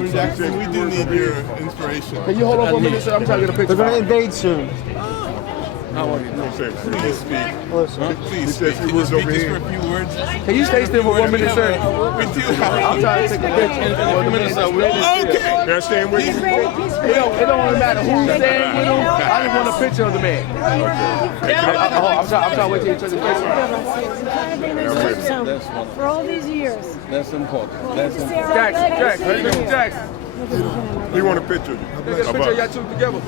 Reverend Jackson, we do need your inspiration. Can you hold on for a minute, sir? I'm trying to get a picture. We're going to invade soon. How are you? Please speak. Listen. Please speak. Can you speak just for a few words? Can you stay still for 1 minute, sir? We do. I'm trying to take a picture. Okay. Can I stand with you? It don't really matter who's standing with him. I just want a picture of the man. I'm trying to wait till you take the picture. For all these years. That's important. That's important. Jackson. We want a picture. Get a picture of y'all two together.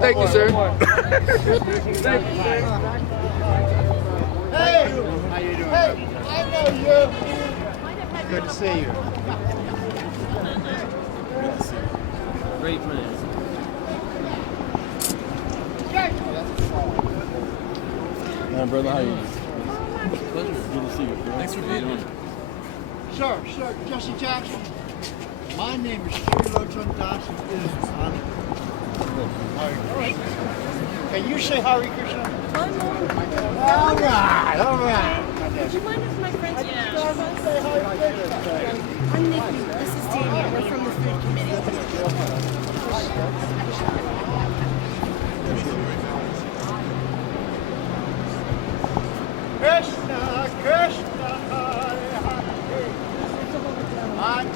Thank you, sir. Thank you, sir. Hey! How you doing? Hey, I know you. Good to see you. Great man. Brother, how you doing? Pleasure. Good to see you. Thanks for being here. Sir, Jessie Jackson. My name is Sherry Roach Dawson. Can you say Hare Krishna? All right. Would you mind if my friends I'm Nikki. This is Daniel. We're from the food committee. Krishna, Krishna, Hare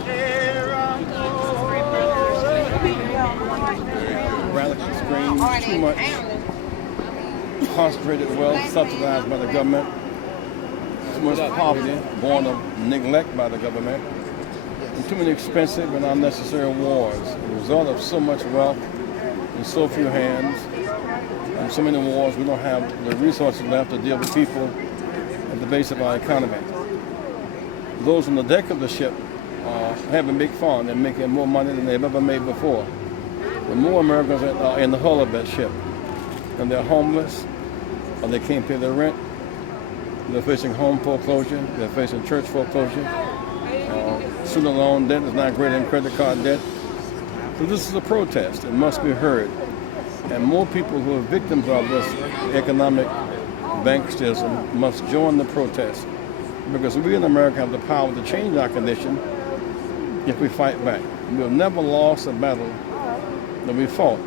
Radical screens, too much concentrated wealth subsidized by the government, too much poverty born of neglect by the government, and too many expensive and unnecessary wars. The result of so much wealth in so few hands, and so many wars, we don't have the resources left to deal with people at the base of our economy. Those on the deck of the ship are having big fun and making more money than they've ever made before. The more Americans are in the hull of that ship, and they're homeless, or they can't pay their rent, they're facing home foreclosure, they're facing church foreclosure, student loan debt is not greater than credit card debt. So this is a protest. It must be heard. And more people who are victims of this economic banksterism must join the protest, because we in America have the power to change our condition if we fight back. We have never lost a battle that we fought.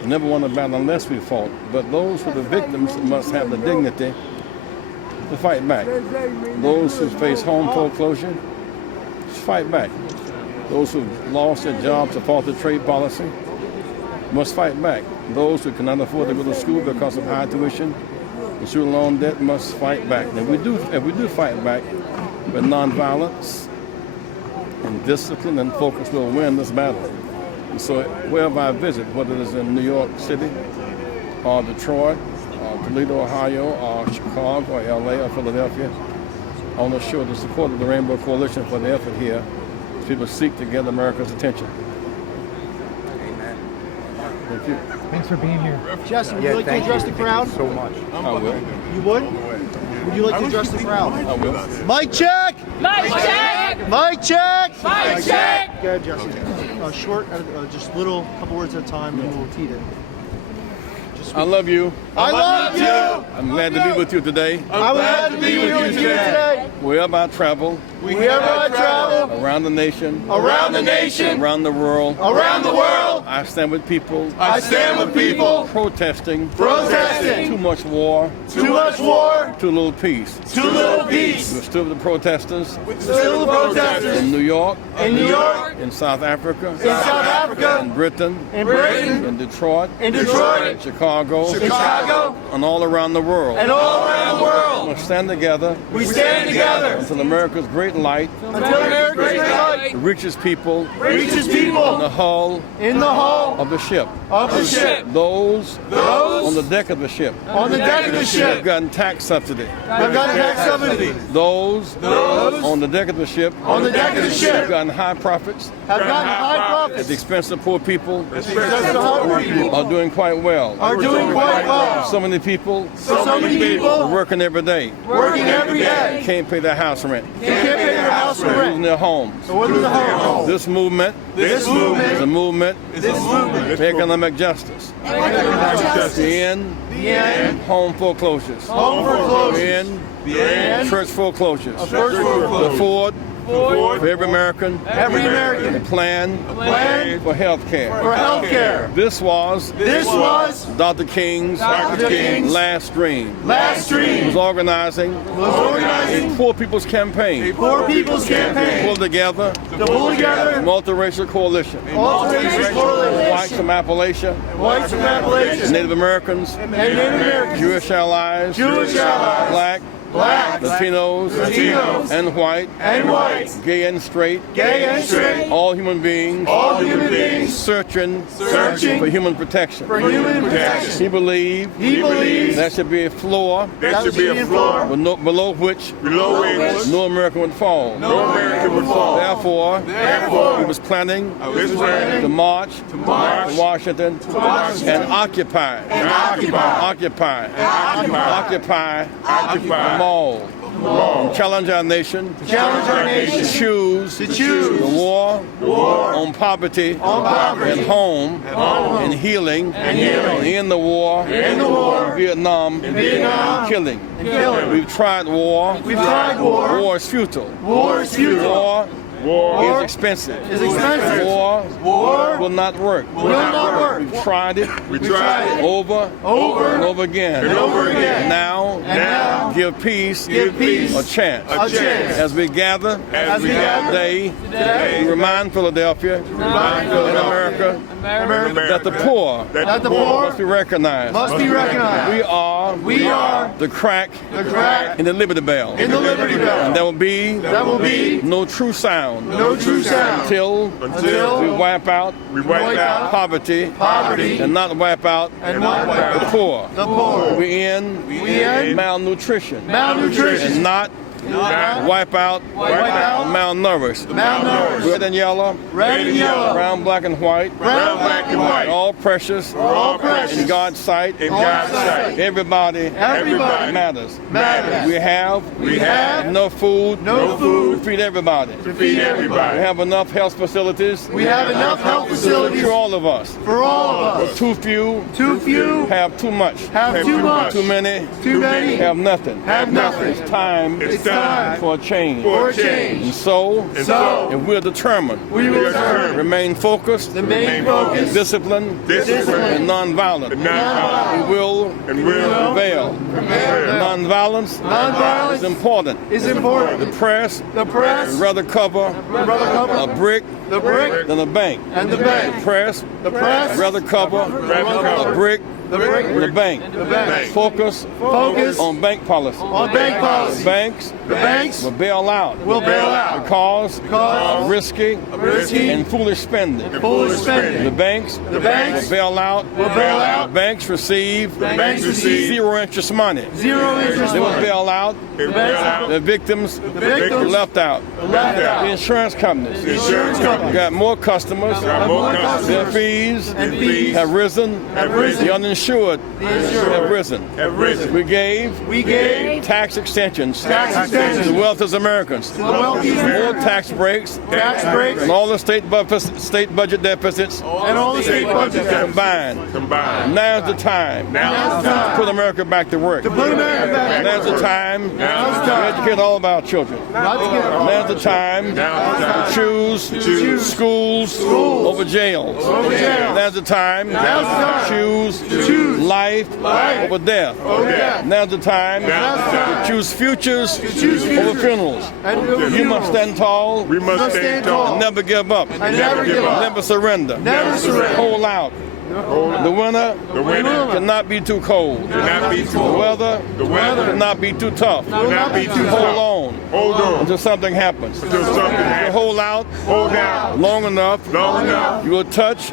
We never won a battle unless we fought. But those who are the victims must have the dignity to fight back. Those who face home foreclosure, fight back. Those who've lost their jobs to faulty trade policy must fight back. Those who cannot afford to go to school because of high tuition and student loan debt must fight back. And if we do fight back with nonviolence and discipline and focus, we'll win this battle. And so wherever I visit, whether it's in New York City or Detroit or Toledo, Ohio or Chicago or LA or Philadelphia, I want to show the support of the Rainbow Coalition for the effort here as people seek to get America's attention. Amen. Thank you. Thanks for being here. Jesse, would you like to address the crowd? So much. I will. You would? Would you like to address the crowd? I will. Mic check! Mic check! Mic check! Mic check! Go ahead, Jesse. Short, just little, couple words at a time, and we'll repeat it. I love you. I love you! I'm glad to be with you today. I'm glad to be with you today. Wherever I travel, Wherever I travel, around the nation, around the nation, around the world, around the world, I stand with people I stand with people protesting protesting too much war, too much war, too little peace. too little peace. We stood with the protesters Still the protesters in New York, in New York, in South Africa, in South Africa, in Britain, in Britain, in Detroit, in Detroit, Chicago, Chicago, and all around the world. and all around the world. We stand together We stand together until America's great light until America's great light reaches people reaches in people the hull in the hull of the ship. of the ship. Those Those on the deck of the ship on the deck of the have ship gotten tax subsidy. have gotten tax subsidy. Those on the deck of the ship On the deck of the have ship gotten high profits have gotten high at profits. the expense of poor people Because the hungry people are doing quite well. are doing quite well. So many people So many people are working every day, working every day can't pay their house rent, can't pay their house losing rent. their homes. So what is the home? This movement This is a movement, movement this movement, for economic justice. To end the end, home foreclosures. home foreclosures, To end The end. Church foreclosures. Church foreclosures. The Ford. For every American. Every American. A plan. For health care. For health care. This was Dr. King's last dream. He was organizing a poor people's campaign. To pull together a multiracial coalition. Whites from Appalachia. Native Americans. Jewish allies. Black. Latinos, and white, gay and straight, all human beings, searching for human protection. He believed there should be a floor, below which no American would fall. Therefore, he was planning to march to Washington and occupy all. Challenge our nation to choose the war on poverty and home and healing and end the war in Vietnam killing. We've tried war. War is futile. War is expensive. War will not work. We've tried it. Over and over again. Now give peace a chance. As we gather today, we remind Philadelphia and America that the poor must be recognized. We are the crack in the Liberty Bell. And there will be no true sound until we wipe out poverty and not wipe out the poor. We end malnutrition and not wipe out malnourished. Red and yellow, brown, black, and white, all precious in God's sight. Everybody matters. We have enough food to feed everybody. We have enough health facilities for all of us. But too few have too much. Too many have nothing. It's time for a change. And so if we're determined, remain focused, disciplined, and nonviolent, we will prevail. Nonviolence is important. The press would rather cover a brick than a bank. The press would rather cover a brick than a bank. Focus on bank policy. The banks will bail out because of risky and foolish spending. The banks will bail out. The banks receive zero interest money. They will bail out the victims left out. The insurance companies got more customers. Their fees have risen. The uninsured have risen. We gave tax extensions to the wealthiest Americans. More tax breaks and all the state budget deficits combined. Now's the time to put America back to work. Now's the time to educate all of our children. Now's the time to choose schools over jails. Now's the time to choose life over death. Now's the time to choose futures over funerals. You must stand tall. And never give up. Never surrender. Hold out. The winter cannot be too cold. The weather cannot be too tough. Hold on until something happens. Hold out long enough. You will touch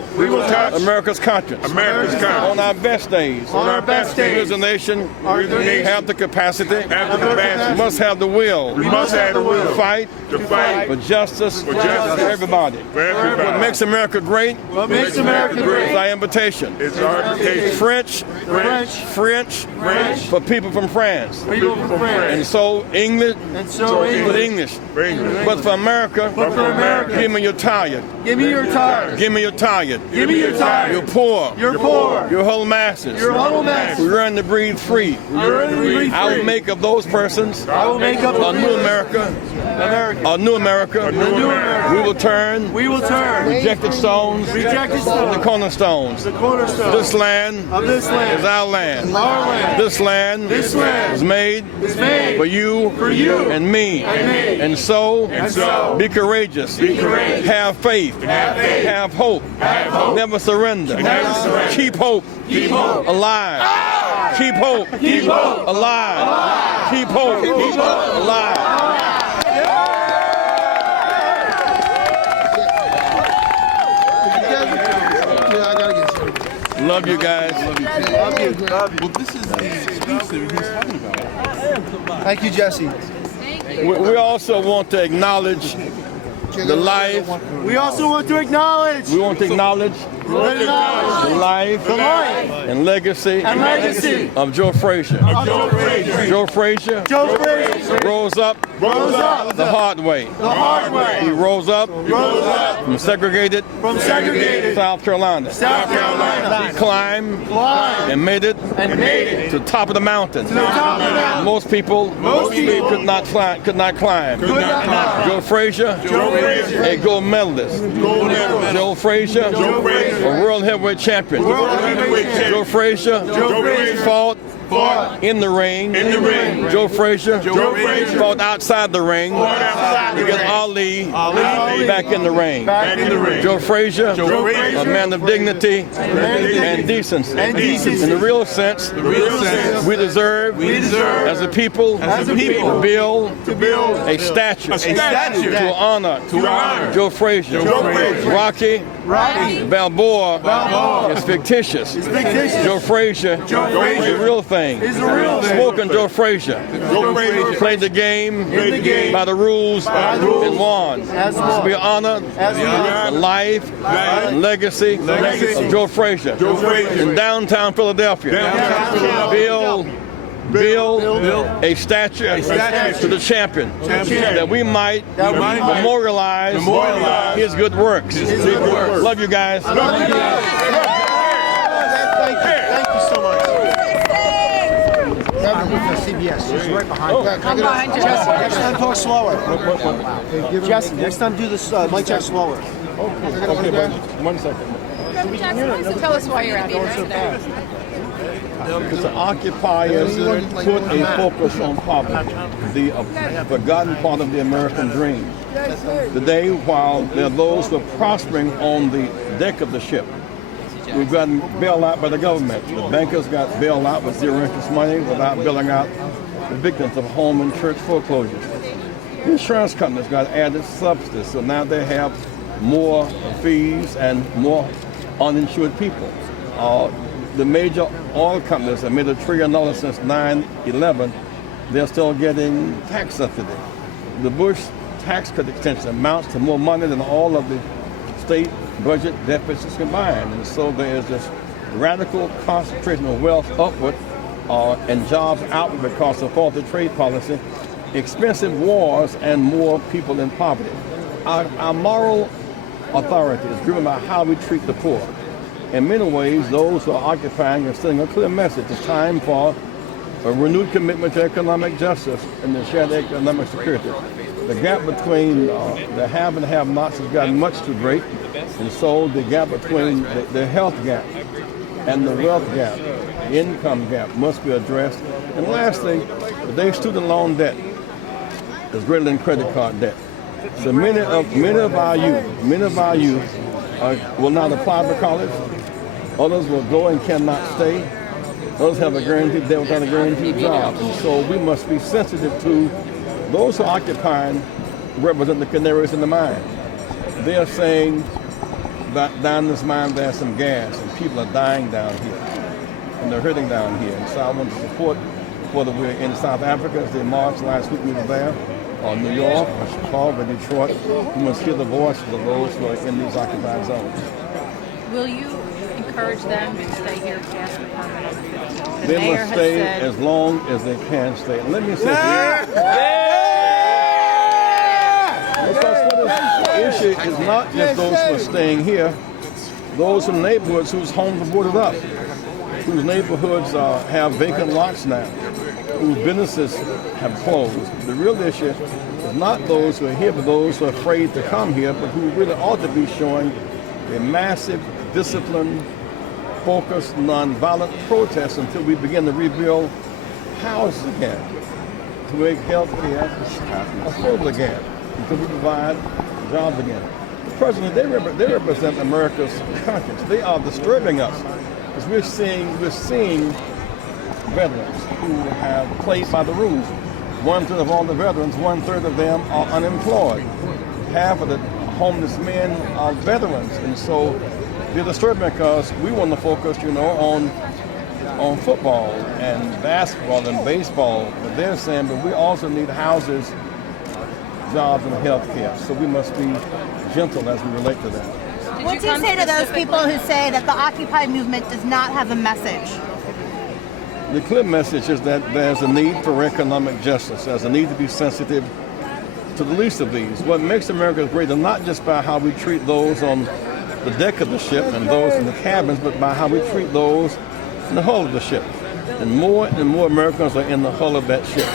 America's conscience. On our best days. We as a nation have the capacity. Must have the will. To fight for justice for everybody. What makes America great is our invitation interpretation. It's our interpretation. French for people from France. And so English for English. But for America, give me your tired. Give me your tired. Give me your tired. Give me your tired. You're poor. You're poor. Your whole masses. Your whole masses. We run to breathe free. I will make of those persons I will make up a new America. A new America. We will turn. We will turn. Rejected stones. Rejected stones. The cornerstones. The cornerstone. This land Of this land. is our land. Our land. This land This land is made is made for you and me. And so be courageous. Have faith. Have hope. Never surrender. Keep hope. Alive. Keep hope. Alive. Keep hope. Alive. Love you guys. Well, this is the speech that he's talking about. Thank you, Jesse. We also want to acknowledge the life. We also want to acknowledge We want to acknowledge the life and legacy of Joe Frazier. Joe Frazier rose up the hard way. He rose up from segregated South Carolina. He climbed and made it to the top of the mountain. Most people could not climb. Joe Frazier, a gold medalist. Joe Frazier, a world heavyweight champion. Joe Frazier fought in the ring. Joe Frazier fought outside the ring to get Ali back in the ring. Joe Frazier, a man of dignity and decency. In the real sense, we deserve as a people to build a statue to honor Joe Frazier. Rocky Balboa is fictitious. Joe Frazier is a real thing. Smoking Joe Frazier played the game by the rules and won. So we honor the life and legacy of Joe Frazier in downtown Philadelphia. Build a statue to the champion that we might memorialize his good works. Love you guys. Thank you so much. CBS. She's right behind you. I'm behind you. Jesse, next time talk slower. Jesse, next time do this mic check slower. Okay, but 1 second. Reverend Jackson, tell us why you're out here today. Because the occupiers put a focus on poverty, the forgotten part of the American dream. Today, while there are those who are prospering on the deck of the ship, we've gotten bailed out by the government. The bankers got bailed out with zero interest money without bailing out the victims of home and church foreclosures. The insurance companies got added subsidies, so now they have more fees and more uninsured people. The major oil companies have made $1 trillion since 9/11. They're still getting tax subsidy. The Bush tax cut extension amounts to more money than all of the state budget deficits combined. And so there is this radical concentration of wealth upward and jobs outward because of faulty trade policy, expensive wars, and more people in poverty. Our moral authority is driven by how we treat the poor. In many ways, those who are occupying are sending a clear message. It's time for a renewed commitment to economic justice and to shared economic security. The gap between the have and have-nots has gotten much too great, and so the gap between the health gap and the wealth gap, the income gap, must be addressed. And lastly, today's student loan debt is greater than credit card debt. So many of our youth will not apply for college. Others will go and cannot stay. Others have a guaranteed debt without a guaranteed job. And so we must be sensitive to those who are occupying, represent the canaries in the mine. They are saying that down this mine there's some gas and people are dying down here and they're hurting down here. And so I want to support whether we're in South Africa, as they marched last week we were there, or New York, or Chicago, or Detroit. We must hear the voices of those who are in these occupied zones. Will you encourage them to stay here past the permit on the 15th? The They mayor must has stay said, as long as they can stay. Let me say because the issue is not just those who are staying here, those in neighborhoods whose homes are boarded up, whose neighborhoods have vacant lots now, whose businesses have closed. The real issue is not those who are here, but those who are afraid to come here, but who really ought to be showing a massive, disciplined, focused, nonviolent protest until we begin to rebuild houses again, to make health care affordable again, until we provide jobs again. The president, they represent America's conscience. They are disturbing us because we're seeing veterans who have played by the rules. 1/3 of all the veterans, 1/3 of them are unemployed. Half of the homeless men are veterans, and so they're disturbing because we want to focus, on football and basketball and baseball. But they're saying that we also need houses, jobs, and health care. So we must be gentle as we relate to that. What do you say to those people who say that the Occupy movement does not have a message? The clear message is that there's a need for economic justice. There's a need to be sensitive to the least of these. What makes America great is not just by how we treat those on the deck of the ship and those in the cabins, but by how we treat those in the hull of the ship. And more Americans are in the hull of that ship.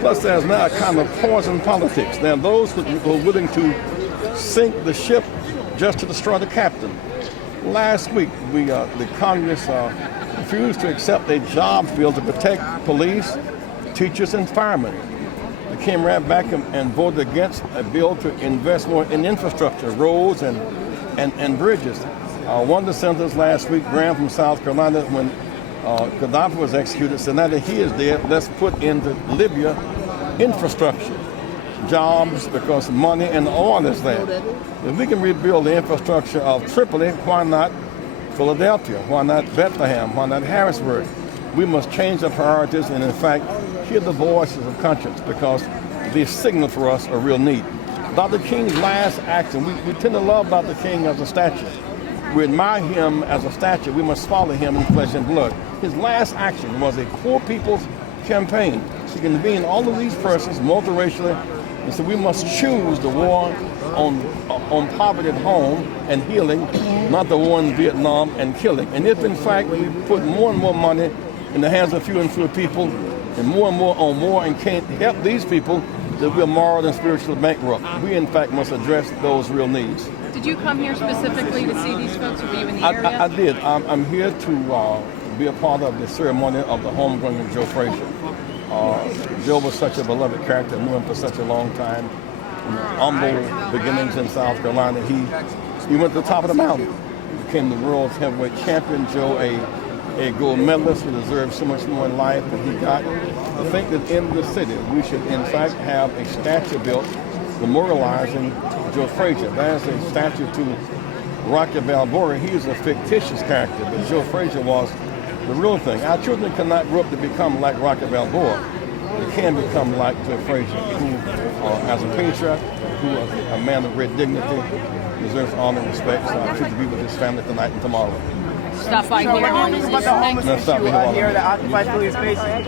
Plus, there's now a kind of poison politics. There are those who are willing to sink the ship just to destroy the captain. Last week, the Congress refused to accept a jobs bill to protect police, teachers, and firemen. They came right back and voted against a bill to invest more in infrastructure, roads and bridges. One of the senators last week, Graham from South Carolina, when Gaddafi was executed, said now that he is dead, let's put into Libya infrastructure, jobs, because money and oil is there. If we can rebuild the infrastructure of Tripoli, why not Philadelphia? Why not Bethlehem? Why not Harrisburg? We must change our priorities and, in fact, hear the voices of conscience because they signal for us a real need. Dr. King's last action, we tend to love Dr. King as a statue. We admire him as a statue. We must follow him in flesh and blood. His last action was a poor people's campaign. He convened all of these persons multiracially and said we must choose the war on poverty at home and healing, not the war in Vietnam and killing. And if in fact we put more and more money in the hands of fewer and fewer people and more on war and can't help these people, that we're moral and spiritually bankrupt. We in fact must address those real needs. Did you come here specifically to see these folks, or were you in the area? I did. I'm here to be a part of the ceremony of the homegoing of Joe Frazier. Joe was such a beloved character, knew him for such a long time. Humble beginnings in South Carolina. He went to the top of the mountain, became the world's heavyweight champion. Joe, a gold medalist who deserves so much more in life than he got. I think that in the city we should in fact have a statue built memorializing Joe Frazier. There's a statue to Rocky Balboa. He is a fictitious character, but Joe Frazier was the real thing. Our children cannot grow up to become like Rocky Balboa. They can become like Joe Frazier, who, as a patriot, who is a man of great dignity, deserves honor and respect. So I'm sure to be with his family tonight and tomorrow. Stop by here. About the homeless Let's stop issue here. here that Occupy Philly is facing.